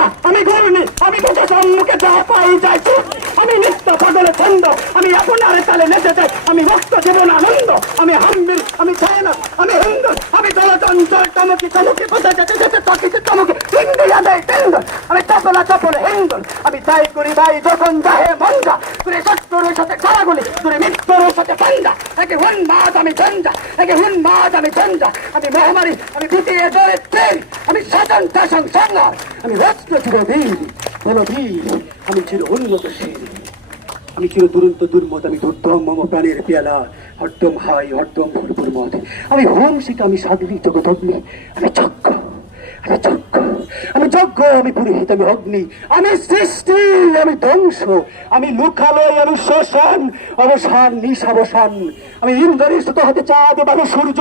না, আমি ঘুরনি, আমি তোকে সম্মুখে যা পাই যাইছি আমি নিত্য পাগলে ছন্দ আমি আপনার তালে নেচে যাই আমি ভক্ত জীবন আনন্দ ভাই যখন যাহে মঞ্জা তুই শত্রুর সাথে খেলাগুলি তুই মৃত্যুর সাথে পাঞ্জা একে হুন মাছ, আমি ঝঞ্ঝা একে হুন মাছ, আমি ঝঞ্ঝা আমি মহামারী, আমি দ্বিতীয় দলে ট্রেন আমি সাধন শাসন সংগ্রাম আমি রাষ্ট্র চির বীর বলো বীর আমি চির উন্নতশীল। আমি চির দুরন্ত দুর্মত, আমি দুর্দম মম প্রাণের পেয়ালা। হরদম হাই, হরদম ভরপুর মত। আমি হোম সেটা আমি সাধবি জগৎ অগ্নি আমি যজ্ঞ আমি যজ্ঞ আমি যজ্ঞ আমি পুরোহিত, আমি অগ্নি, আমি সৃষ্টি, আমি ধ্বংস, আমি লুকালয়, আমি শ্মশান, অবসান নিশাবসান আমি ইন্দ্রের হাতে চাঁদ বাবু সূর্য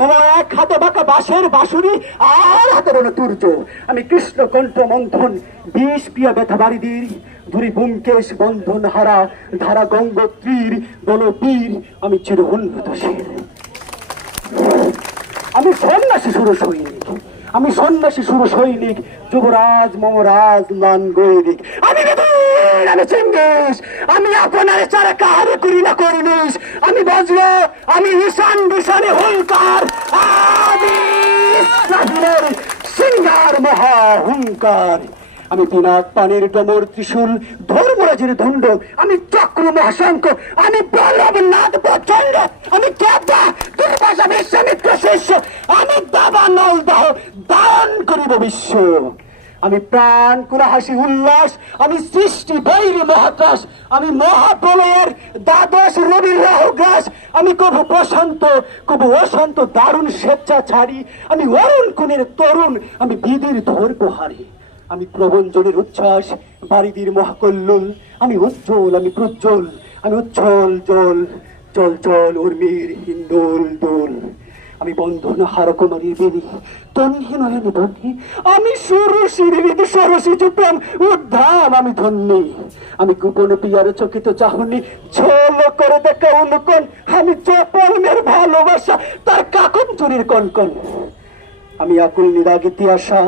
মামা এক হাতে বাঁকা বাঁশের বাঁশুরি, আর হাতে রোল তুর্য। আমি কৃষ্ণ কণ্ঠ মন্থন, বিষ প্রিয়া ব্যথা বাড়ি দিই ধুরি বুমকেশ বন্ধন হারা, ধারা গঙ্গোত্রীর বল বীর আমি চির উন্নতশীল আমি সন্ন্যাসী সুর সৈনিক আমি সন্ন্যাসী সুর সৈনিক যুবরাজ, মমরাজ মান গৈরিক আমি আমি চিঙ্গিস আমি আপনার চারা কাহারে করি না করিনিস আমি বজ্র, আমি ঈশান বিশানে হুঙ্কার, আমি সিঙ্গার মহা হুঙ্কার আমি পিনাক পানির ডমর ত্রিশূল, ধর্মরাজের দণ্ড আমি মহাশঙ্ক আমি বল্লভনাথ প্রচণ্ড আমি কেবা দুর্বাসা বিশ্বামিত্র শিষ্য আমি দাবা নল দাহ দান করিব বিশ্ব। আমি প্রাণ কুলা হাসি উল্লাস, আমি সৃষ্টি বৈরী মহাকাশ, আমি মহাপ্রলয়ের দ্বাদশ রবির রাহু গ্রাস। আমি কবু প্রশান্ত, কবু অশান্ত, দারুণ স্বেচ্ছা ছাড়ি আমি অরুণ কুণের তরুণ, আমি বিধির ধৈর্য হারি আমি প্রবঞ্জনের উচ্ছ্বাস, বারিদির মহাকল্লোল। আমি উজ্জ্বল, আমি প্রজ্জ্বল, আমি উজ্জ্বল জল। চল চল, উর্মির হিন্দোল দোল। আমি বন্ধন হারকুমারীর বেনি তন্হি নয়ন বন্ধি আমি সুরসির বিধি সরসি চুপ্রাম, উদ্ধাম আমি ধন্যি। আমি গোপন পিয়ার চকিত চাহনি, ঝোল করে দেখা অনুকন আমি চপলমের ভালোবাসা, তার কাকন চুরির কনকন। আমি আকুল নিরাগিতি আশা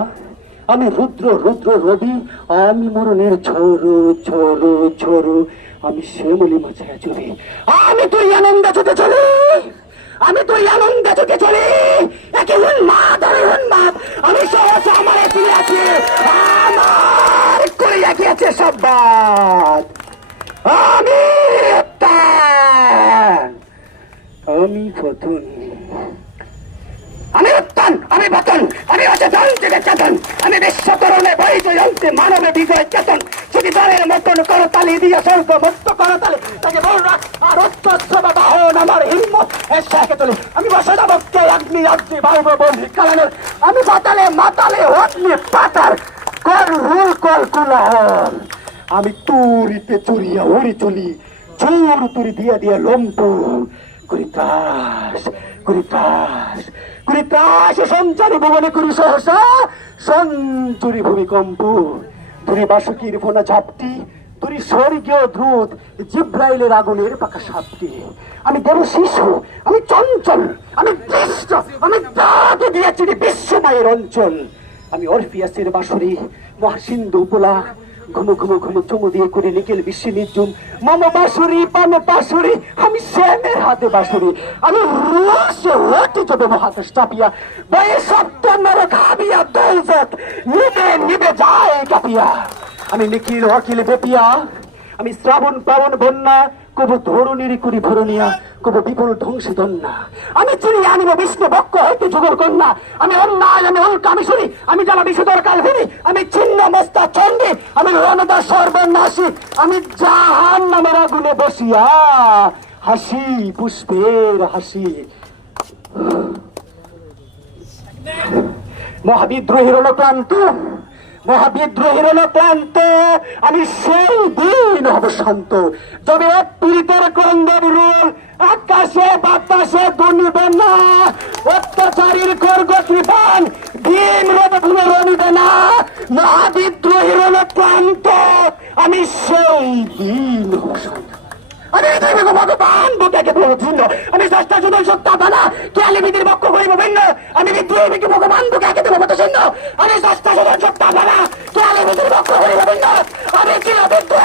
আমি রুদ্র রুদ্র রবি, আমি মরণের ঝোরো ঝোরো ঝোরো, আমি শ্যামলি মাছায় চলি আমি তুই আনন্দ ছুটে চলি আমি তুই আনন্দ ছুটে চলি একে উন্মাদ আমি উন্মাদ আমি সহজ আমার ফিরে আছি, আমার করে গিয়েছে সব বাদ। আমি আমি পতন। আমি উত্থান আমি পতন আমি অচেতন থেকে চেতন, আমি বিশ্ব তরণে বৈধ যন্ত্রে মানবে বিজয় চেতন। যদি দলের মতন করতালি দিয়ে স্বর্গ মুক্ত করতালি তাকে আর উত্তর বাহন আমার হিম্মত এসাকে তোলে আমি বসে ভক্ত অগ্নি অগ্নি বায়ুব বন্ধি কালানোর। আমি পাতালে মাতালে, অগ্নি পাতার কল রুল, কল কুলাহল। আমি তুরিতে চুরিয়া উড়ি চলি, চোর তুরি দিয়া দিয়া লম্প করি ত্রাস করি ত্রাস করি ত্রাস সঞ্চারী ভুবনে করি সহসা, সঞ্চুরি ভূমিকম্প তুরি বাসুকির ফোনা ঝাপটি তুরি স্বর্গীয় দ্রুত জিব্রাইলের আগুনের পাকা সাপটি। আমি দেব শিশু, আমি চঞ্চল, আমি দৃষ্ট, আমি দাগে দিয়েছি বিশ্বময়ের অঞ্চল। আমি অরফিয়াসের বাসুরি মহাসিন্ধু পোলা ঘুমো ঘুমো ঘুমো, চুমু দিয়ে করে নিকেল বিশ্বে নির্জুম। মম বাসুরি পামে বাসুরি আমি শ্যামের হাতে বাসুরি আমি রুশে হতে যাবে মহাকাশ চাপিয়া, বয়ে নরক হাবিয়া দৌলত, নিবে নিবে যায় কাপিয়া। আমি নিখিল, অখিল বেপিয়া। আমি শ্রাবণ, পাবন, বন্যা কবু ধরুনির কুড়ি ভরনিয়া কবু বিপুল ধ্বংসী দন্যা আমি চিনি আনিব বিষ্ণু বক্ষ হইতে যুগর কন্যা। আমি অন্যায়, আমি অলকা আমি শুনি আমি জানা বিশুদর কাল ফিরি আমি ছিন্ন, মস্তা চন্ডী আমি রণদা সর্বনাশী, আমি জাহান নামের আগুনে বসিয়া হাসি, পুষ্পের হাসি। মহাবিদ্রোহীর ক্লান্ত মহাবিদ্রোহীর ক্লান্ত, আমি সেই দিন হব শান্ত। তবে এক পীড়িতের ক্রন্দন রুল আকাশে বাতাসে দুনিবে না। অত্যাচারীর করগতি পান? দিন ভুলে রনিবে না। মহাবিদ্রোহীর ক্লান্ত, আমি সেই দিন হব আমি ভগবান বুকে আমি ষষ্ঠা আমি বিদ্রোহীকে ভগবান বুকে আগে দেব চিহ্ন আমি ষষ্ঠা সুদল সত্তা বানা কে আলিবিদির পক্ষ করিব ভিন্ন আমি কি বিদ্রোহীদের